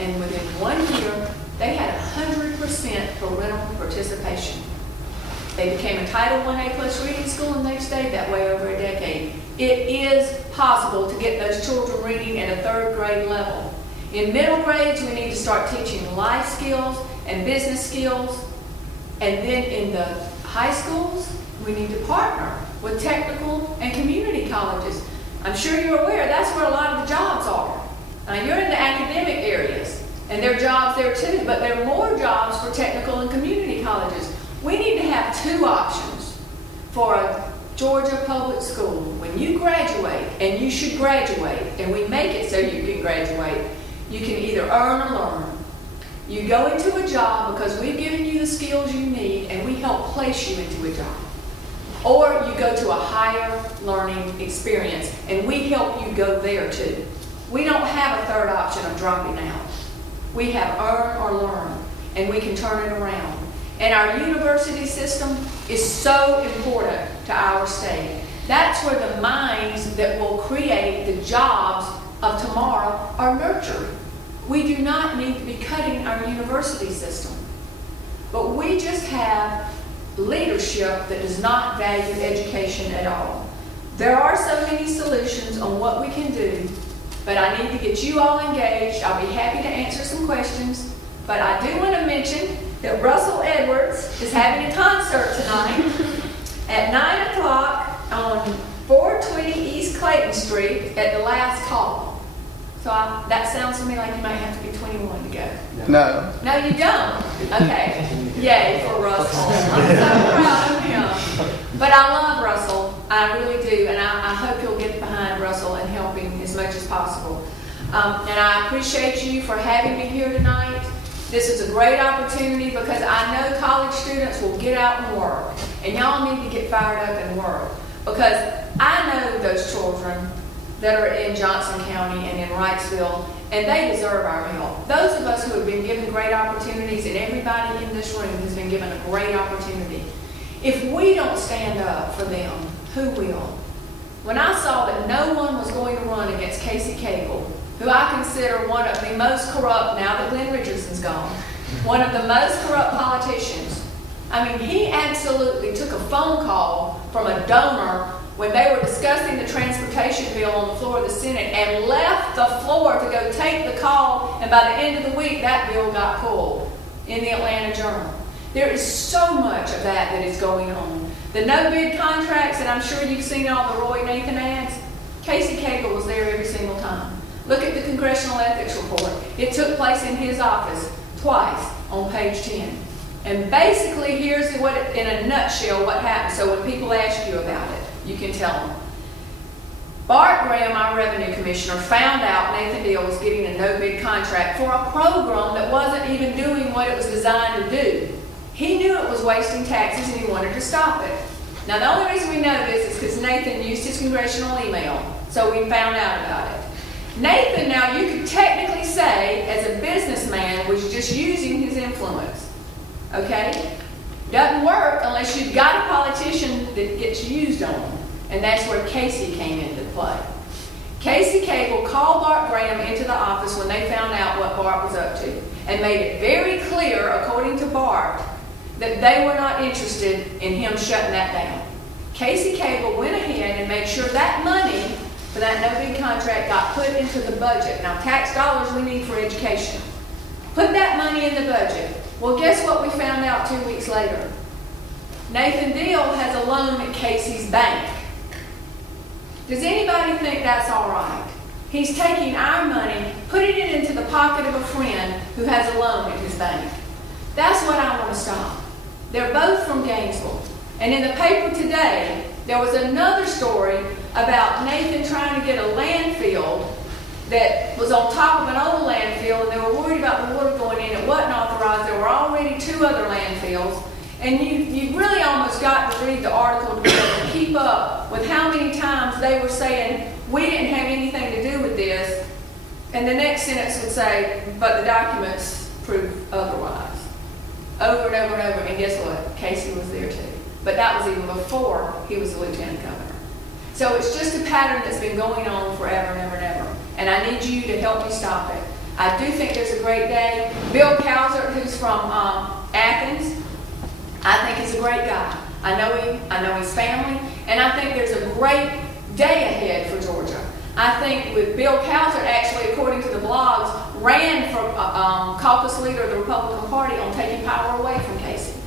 and within 1 year, they had 100% parental participation. They became a Title I A+ reading school, and they've stayed that way over a decade. It is possible to get those children reading at a 3rd grade level. In middle grades, we need to start teaching life skills and business skills. And then in the high schools, we need to partner with technical and community colleges. I'm sure you're aware that's where a lot of the jobs are. Now, you're in the academic areas, and there are jobs there too, but there are more jobs for technical and community colleges. We need to have 2 options for a Georgia public school. When you graduate, and you should graduate, and we make it so you can graduate, you can either earn or learn. You go into a job because we've given you the skills you need, and we help place you into a job. Or you go to a higher learning experience, and we help you go there too. We don't have a 3rd option of dropping out. We have earn or learn, and we can turn it around. And our university system is so important to our state. That's where the minds that will create the jobs of tomorrow are nurtured. We do not need to be cutting our university system. But we just have leadership that does not value education at all. There are so many solutions on what we can do, but I need to get you all engaged. I'll be happy to answer some questions, but I do want to mention that Russell Edwards is having a concert tonight at 9 o'clock on 420 East Clayton Street at the Last Call. So that sounds to me like you might have to be 21 to go. No. No, you don't? Okay. Yay for Russell. I'm so proud of him. But I love Russell. I really do. And I hope you'll get behind Russell and help him as much as possible. And I appreciate you for having me here tonight. This is a great opportunity because I know college students will get out and work. And y'all need to get fired up and work. Because I know those children that are in Johnson County and in Wrightsville, and they deserve our help. Those of us who have been given great opportunities, and everybody in this room has been given a great opportunity, if we don't stand up for them, who will? When I saw that no one was going to run against Casey Cagle, who I consider one of the most corrupt, now that Glenn Richardson's gone, one of the most corrupt politicians. I mean, he absolutely took a phone call from a donor when they were discussing the transportation bill on the floor of the Senate and left the floor to go take the call, and by the end of the week, that bill got pulled in the Atlanta Journal. There is so much of that is going on. The no-bid contracts, and I'm sure you've seen all the Roy Nathan ads, Casey Cagle was there every single time. Look at the Congressional Ethics Report. It took place in his office twice on page 10. And basically, here's what, in a nutshell, what happened. So when people ask you about it, you can tell them. Bart Graham, our revenue commissioner, found out Nathan Deal was getting a no-bid contract for a program that wasn't even doing what it was designed to do. He knew it was wasting taxes and he wanted to stop it. Now, the only reason we know this is because Nathan used his congressional email, so we found out about it. Nathan, now you could technically say, as a businessman, was just using his influence. Okay? Doesn't work unless you've got a politician that gets used on them. And that's where Casey came into play. Casey Cagle called Bart Graham into the office when they found out what Bart was up to and made it very clear, according to Bart, that they were not interested in him shutting that down. Casey Cagle went ahead and made sure that money for that no-bid contract got put into the budget. Now, tax dollars we need for education. Put that money in the budget. Well, guess what we found out 2 weeks later? Nathan Deal has a loan at Casey's bank. Does anybody think that's all right? He's taking our money, putting it into the pocket of a friend who has a loan at his bank. That's what I want to stop. They're both from Gainesville. And in the paper today, there was another story about Nathan trying to get a landfill that was on top of an old landfill, and they were worried about the water going in. It wasn't authorized. There were already 2 other landfills. And you really almost got to read the article to be able to keep up with how many times they were saying, we didn't have anything to do with this. And the next sentence would say, but the documents prove otherwise. Over and over and over. And guess what? Casey was there too. But that was even before he was the lieutenant governor. So it's just a pattern that's been going on forever and ever and ever. And I need you to help me stop it. I do think there's a great day. Bill Calzert, who's from Athens, I think he's a great guy. I know him, I know his family, and I think there's a great day ahead for Georgia. I think with Bill Calzert, actually, according to the blogs, ran for caucus leader of the Republican Party on taking power away from Casey.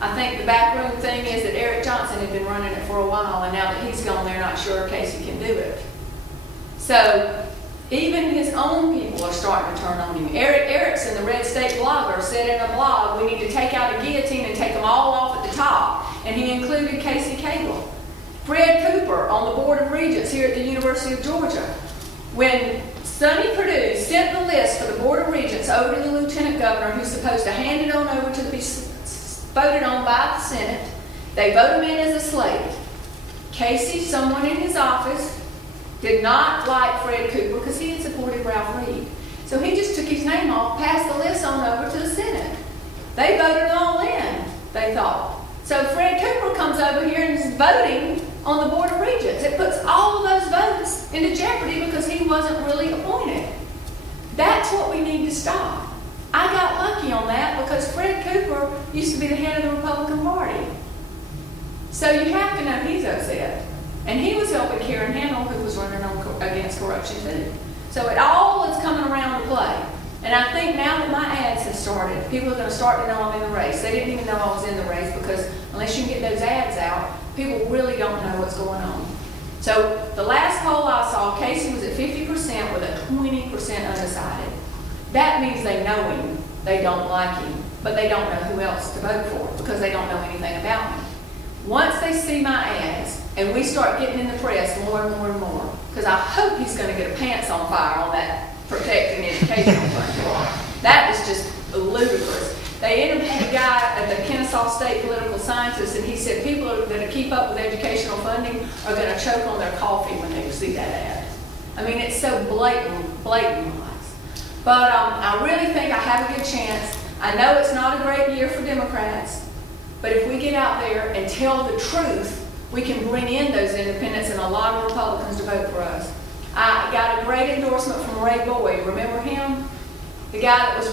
I think the backroom thing is that Eric Johnson had been running it for a while, and now that he's gone, they're not sure Casey can do it. So even his own people are starting to turn on him. Eric Erickson, the Red State blogger, said in a blog, we need to take out a guillotine and take them all off at the top. And he included Casey Cagle. Fred Cooper on the Board of Regents here at the University of Georgia. When Sonny Perdue sent the list for the Board of Regents over to the Lieutenant Governor, who's supposed to hand it on over to be voted on by the Senate, they vote him in as a slate. Casey, someone in his office, did not like Fred Cooper because he had supported Ralph Reed. So he just took his name off, passed the list on over to the Senate. They voted it all in, they thought. So Fred Cooper comes over here and is voting on the Board of Regents. It puts all of those votes into jeopardy because he wasn't really appointed. That's what we need to stop. I got lucky on that because Fred Cooper used to be the head of the Republican Party. So you have to know he's upset. And he was helping Karen Handel, who was running against corruption too. So it all is coming around to play. And I think now that my ads have started, people are going to start to know I'm in the race. They didn't even know I was in the race because unless you get those ads out, people really don't know what's going on. So the last poll I saw, Casey was at 50% with a 20% undecided. That means they know him, they don't like him, but they don't know who else to vote for because they don't know anything about me. Once they see my ads and we start getting in the press more and more and more, because I hope he's going to get a pants on fire on that protecting educational fund. That is just ludicrous. They interviewed a guy at the Kennesaw State political scientist, and he said people that keep up with educational funding are going to choke on their coffee when they see that ad. I mean, it's so blatant lies. But I really think I have a good chance. I know it's not a great year for Democrats, but if we get out there and tell the truth, we can bring in those independents and a lot of Republicans to vote for us. I got a great endorsement from Ray Boyd. Remember him? The guy that was